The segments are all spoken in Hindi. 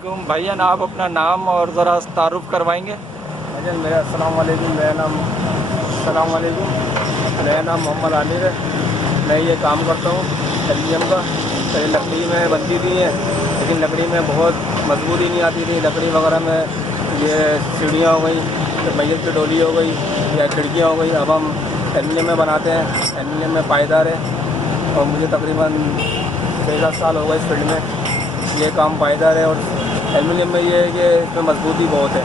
भाईजान आप अपना नाम और ज़रा तारुफ करवाएंगे। भाईजान मेरा अस्सलाम वालेकुम, मेरा नाम मोहम्मद आमिर है। मैं ये काम करता हूँ एल्युमिनियम का। तो ये लकड़ी में बनती थी है, लेकिन लकड़ी में बहुत मजबूती नहीं आती थी। लकड़ी वगैरह में ये सीढ़ियाँ हो गई, तो मैयत की डोली हो गई या खिड़कियाँ हो गई। अब हम एल्युमिनियम में बनाते हैं। एल्युमिनियम में पायदार है और मुझे तकरीबन 6-7 साल हो गए इस फील्ड में। ये काम पायदार है और एल्युमिनियम में ये है कि इसमें मजबूती बहुत है।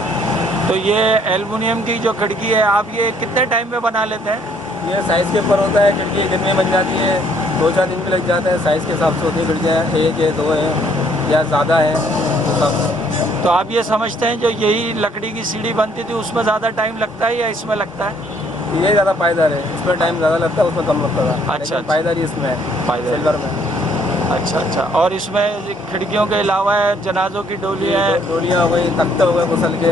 तो ये एल्युमिनियम की जो खिड़की है आप ये कितने टाइम में बना लेते हैं? ये साइज़ के ऊपर होता है। खिड़की एक दिन में बन जाती है, 2-4 दिन भी लग जाते हैं। साइज़ के हिसाब से होती है खिड़कियाँ, एक है, दो हैं या ज़्यादा है उस हिसाब से। तो आप ये समझते हैं जो यही लकड़ी की सीढ़ी बनती थी उसमें ज़्यादा टाइम लगता है या इसमें लगता है? ये ज़्यादा पायदार है, इसमें टाइम ज़्यादा लगता है, उसमें कम लगता था। अच्छा लेकिन अच्छा। पायदारी इसमें है, पायदारी। सिल्वर में। अच्छा अच्छा। और इसमें खिड़कियों के अलावा जनाजों की डोली ये है। डोलियाँ हो गई, तख्ते हो गए गुसल के,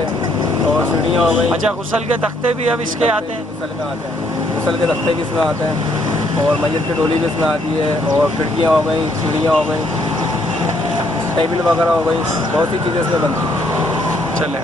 और सीढ़ियाँ हो गई। अच्छा, गुसल के तख्ते भी अब ये इसके तख्ते आते भी हैं? गुसल में आते हैं, गुसल के तख्ते भी इसमें आते हैं, और मैयत की डोली भी इसमें आती है, और खिड़कियाँ हो गई, सीढ़ियाँ हो गई, टेबल वगैरह हो गई, बहुत सी चीज़ें इसमें बनती हैं। चलें।